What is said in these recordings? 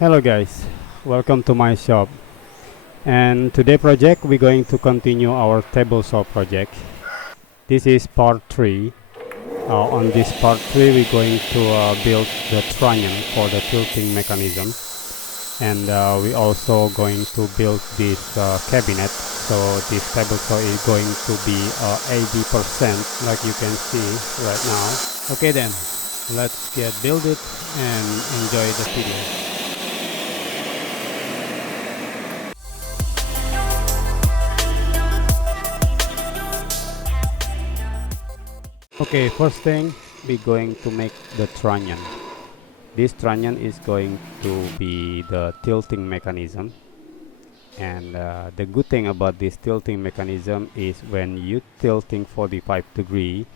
Hello guys, welcome to my shop. And today project we're going to continue our table saw project. This is part 3. On this part 3 we're going to build the trunnion for the tilting mechanism, and we're also going to build this cabinet. So this table saw is going to be 80% like you can see right now. Okay then, let's get build it and enjoy the video. Okay, first thing, we're going to make the trunnion. This trunnion is going to be the tilting mechanism. And the good thing about this tilting mechanism is when you tilting 45 degree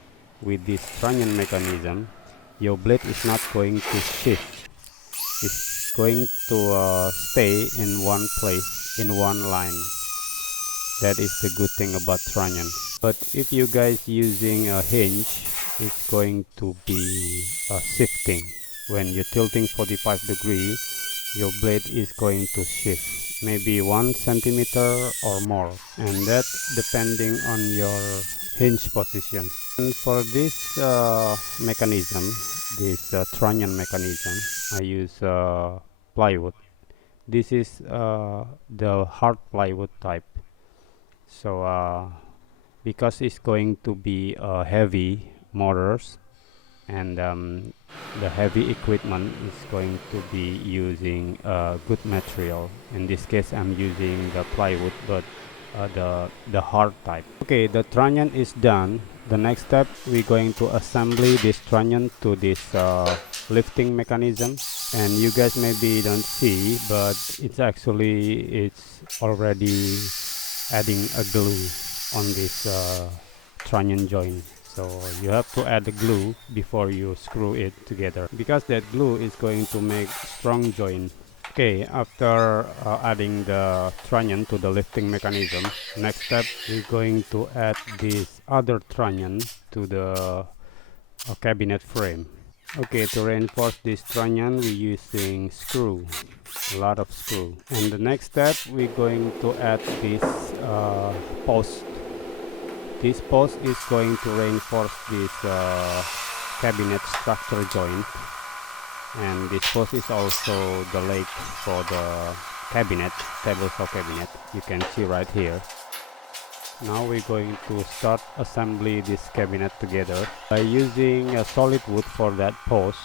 with this trunnion mechanism, your blade is not going to shift. It's going to stay in one place, in one line. That is the good thing about trunnion. But if you guys using a hinge, it's going to be shifting. When you're tilting 45 degree, your blade is going to shift, maybe 1 centimeter or more, and that depending on your hinge position. And for this mechanism, this trunnion mechanism, I use plywood. This is the hard plywood type. So because it's going to be heavy motors, and the heavy equipment is going to be using good material. In this case I'm using the plywood, but the hard type. Okay, the trunnion is done. The next step, we're going to assembly this trunnion to this lifting mechanism. And you guys maybe don't see, but it's already adding a glue on this trunnion joint. So you have to add the glue before you screw it together, because that glue is going to make strong joint. Okay, after adding the trunnion to the lifting mechanism, next step we're going to add this other trunnion to the cabinet frame. Okay, to reinforce this trunnion we're using screw, a lot of screw. And the next step, we're going to add this post. This post is going to reinforce this cabinet structure joint, and this post is also the leg for the cabinet, table saw cabinet. You can see right here. Now we're going to start assembly this cabinet together. By using a solid wood for that post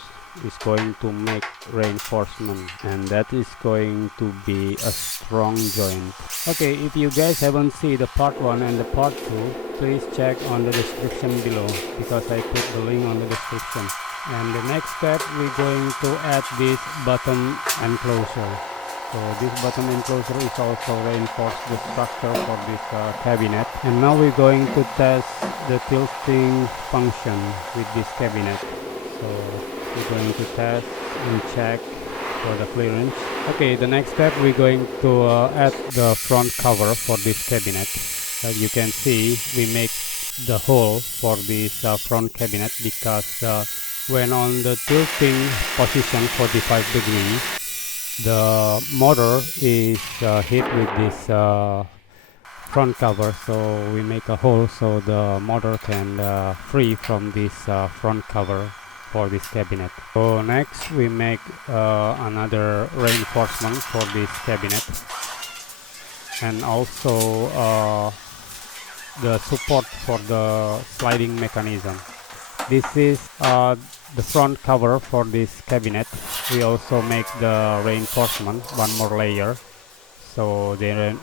is going to make reinforcement, and that is going to be a strong joint. Okay, if you guys haven't seen the part 1 and the part 2, please check on the description below, because I put the link on the description. And the next step, we're going to add this bottom enclosure. So this bottom enclosure is also reinforce the structure for this cabinet. And now we're going to test the tilting function with this cabinet. So we're going to test and check for the clearance. Okay, the next step, we're going to add the front cover for this cabinet. As you can see, we make the hole for this front cabinet, because when on the tilting position 45 degrees, the motor is hit with this front cover, so we make a hole so the motor can free from this front cover for this cabinet. So next we make another reinforcement for this cabinet, and also the support for the sliding mechanism. This is the front cover for this cabinet. We also make the reinforcement, one more layer. So the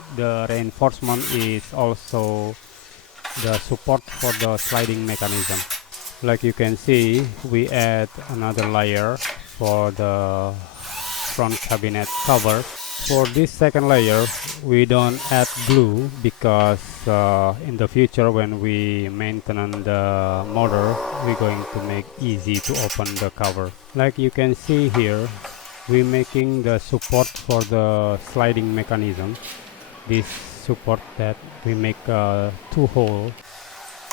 reinforcement is also the support for the sliding mechanism. Like you can see, we add another layer for the front cabinet cover. For this second layer, we don't add glue, because in the future when we maintain the motor, we're going to make easy to open the cover. Like you can see here, we're making the support for the sliding mechanism. This support that we make 2 holes,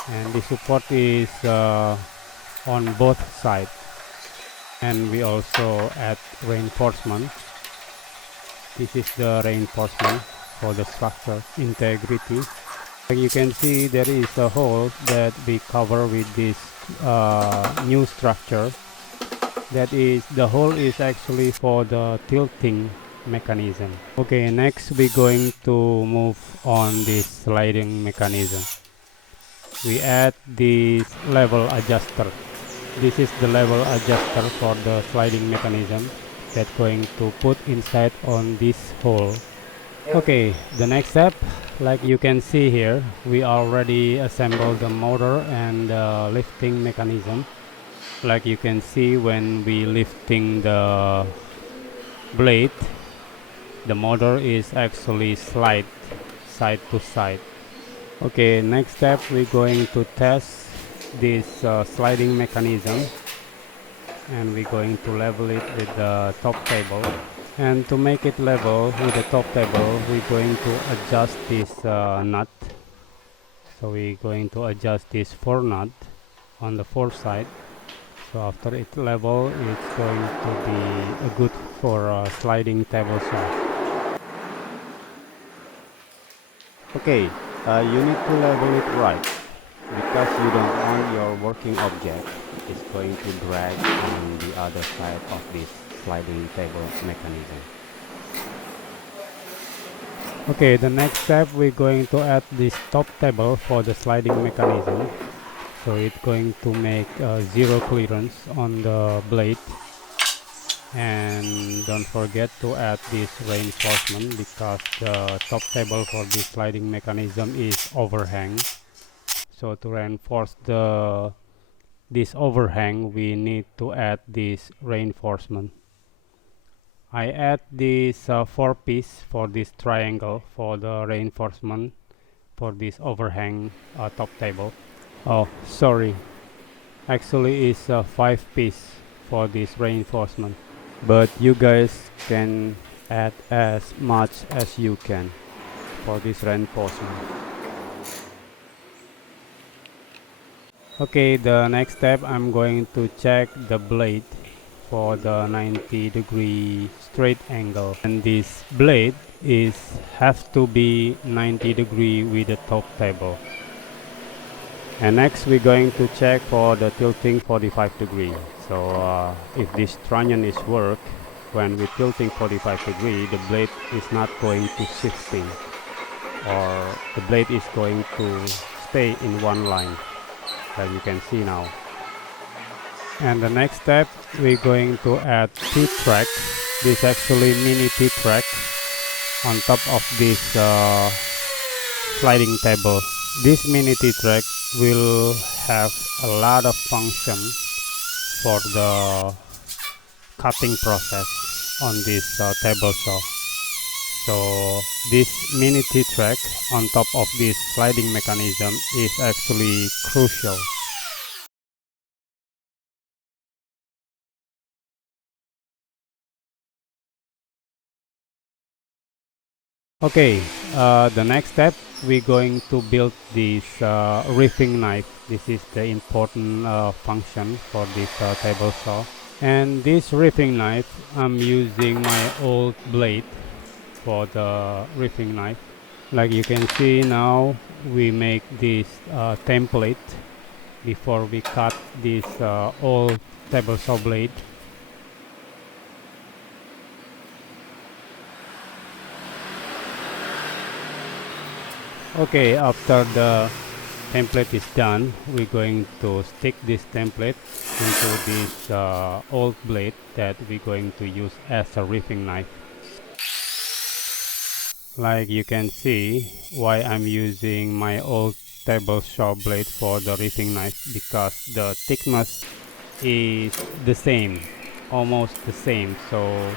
and the support is on both sides. And we also add reinforcement This is the reinforcement for the structure integrity. Like you can see, there is a hole that we cover with this new structure. That is, the hole is actually for the tilting mechanism. Okay, next we're going to move on this sliding mechanism. We add this level adjuster. This is the level adjuster for the sliding mechanism that's going to put inside on this hole. Okay, the next step, like you can see here, we already assembled the motor and the lifting mechanism. Like you can see, when we lifting the blade, the motor is actually slide side to side. Okay, next step, we're going to test this sliding mechanism, and we're going to level it with the top table. And to make it level with the top table, we're going to adjust this nut. So we're going to adjust this 4 nut on the 4 side. So after it's level, it's going to be good for a sliding table saw. Okay, you need to level it right, because you don't want your working object is going to drag on the other side of this sliding table mechanism. Okay, the next step, we're going to add this top table for the sliding mechanism. So it's going to make zero clearance on the blade. And don't forget to add this reinforcement, because the top table for this sliding mechanism is overhang. So to reinforce this overhang, we need to add this reinforcement. I add this 4 piece for this triangle for the reinforcement for this overhang top table. Oh, sorry. Actually, it's 5 piece for this reinforcement. But you guys can add as much as you can for this reinforcement. Okay, the next step, I'm going to check the blade for the 90-degree straight angle, and this blade have to be 90-degree with the top table. And next we're going to check for the tilting 45-degree. So if this trunnion is work, when we're tilting 45-degree, the blade is not going to shifting, or the blade is going to stay in one line, as you can see now. And the next step, we're going to add T-track. This actually mini T-track on top of this sliding table. This mini T-track will have a lot of function for the cutting process on this table saw. So this mini T-track on top of this sliding mechanism is actually crucial. Okay, the next step, we're going to build this reefing knife. This is the important function for this table saw. And this reefing knife, I'm using my old blade for the reefing knife. Like you can see now, we make this template before we cut this old table saw blade. Okay, after the template is done, we're going to stick this template into this old blade that we're going to use as a reefing knife. Like you can see why I'm using my old table saw blade for the reefing knife, because the thickness is the same, almost the same, so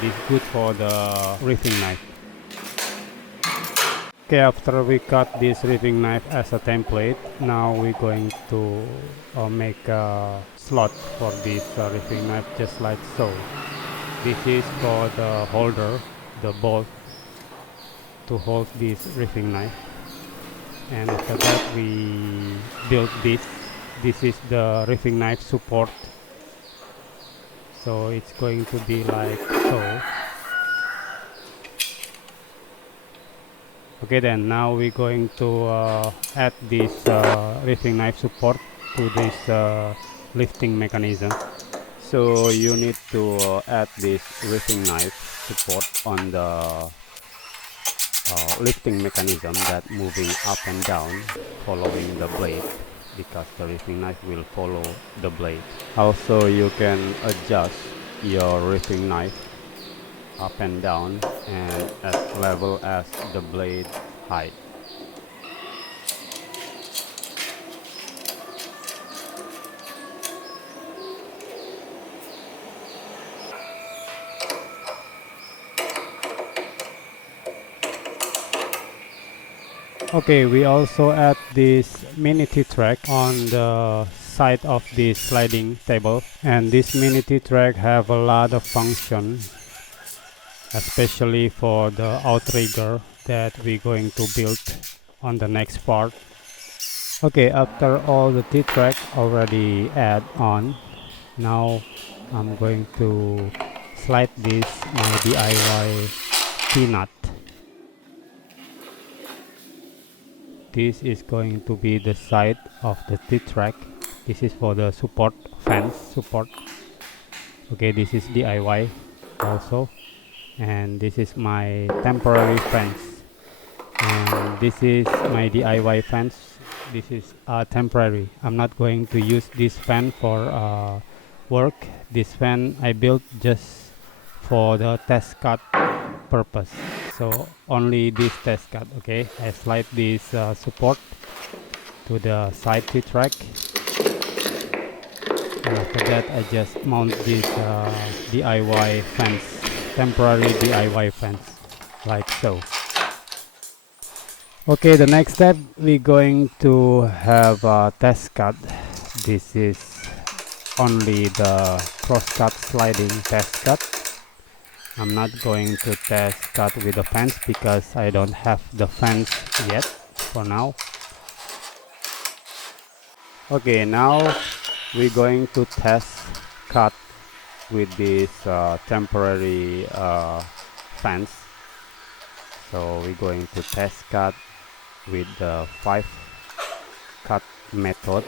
this is good for the reefing knife. Okay, after we cut this reefing knife as a template, now we're going to make a slot for this reefing knife, just like so. This is for the holder, the bolt to hold this reefing knife. And after that, we build this. This is the reefing knife support. So it's going to be like so. Okay, then now we're going to add this lifting knife support to this lifting mechanism. So you need to add this lifting knife support on the lifting mechanism that moving up and down following the blade, because the lifting knife will follow the blade. Also, you can adjust your lifting knife up and down and as level as the blade height. Okay, we also add this mini T-track on the side of the sliding table, and this mini T-track have a lot of function, especially for the outrigger that we're going to build on the next part. Okay, after all the T-track already add on, now I'm going to slide this my DIY T-nut. This is going to be the side of the T-track. This is for the support, fence support. Okay, this is DIY also, and this is my temporary fence, and this is my DIY fence. This is temporary. I'm not going to use this fan for work. This fan I built just for the test cut purpose. So only this test cut. Okay, I slide this support to the side T-track, and after that I just mount this DIY fence, temporary DIY fence, like so. Okay, the next step we're going to have a test cut. This is only the cross cut sliding test cut. I'm not going to test cut with the fence because I don't have the fence yet for now. Okay, now we're going to test cut with this temporary fence. So we're going to test cut with the 5 cut method.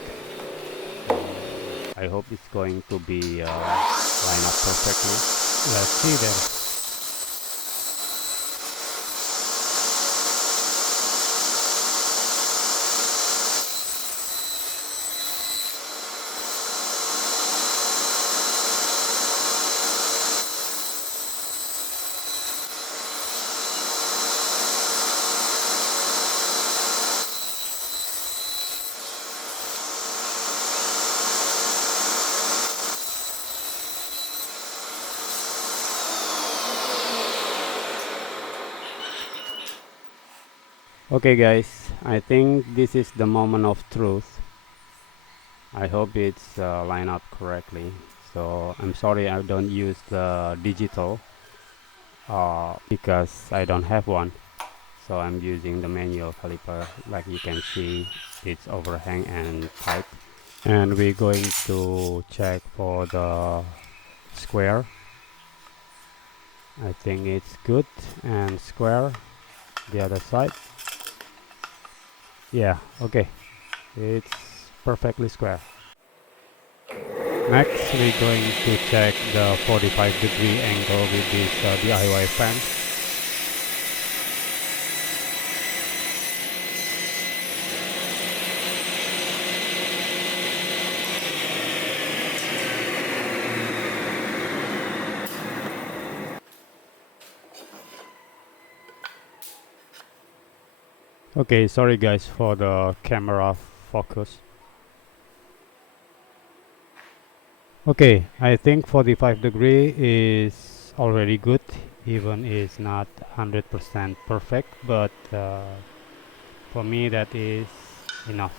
I hope it's going to be line up perfectly. Let's see then. Okay guys, I think this is the moment of truth. I hope it's lined up correctly. So I'm sorry I don't use the digital because I don't have one. So I'm using the manual caliper. Like you can see, it's overhang and tight. And we're going to check for the square. I think it's good, and square the other side. Yeah, okay, it's perfectly square. Next we're going to check the 45-degree angle with this DIY fan. Okay, sorry guys for the camera focus. Okay, I think 45-degree is already good, even it's not 100% perfect, but for me that is enough.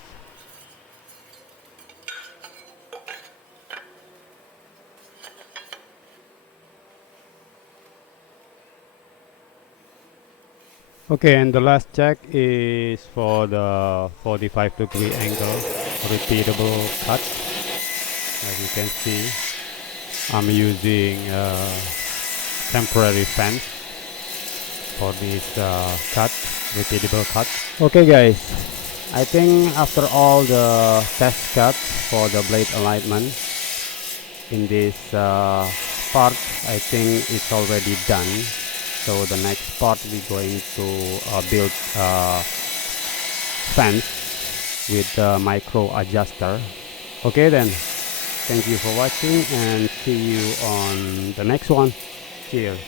Okay, and the last check is for the 45-degree angle repeatable cut. As you can see, I'm using temporary fence for this cut, repeatable cut. Okay guys, I think after all the test cuts for the blade alignment in this part, I think it's already done. So the next part we're going to build fence with the micro adjuster. Okay then, thank you for watching and see you on the next one. Cheers.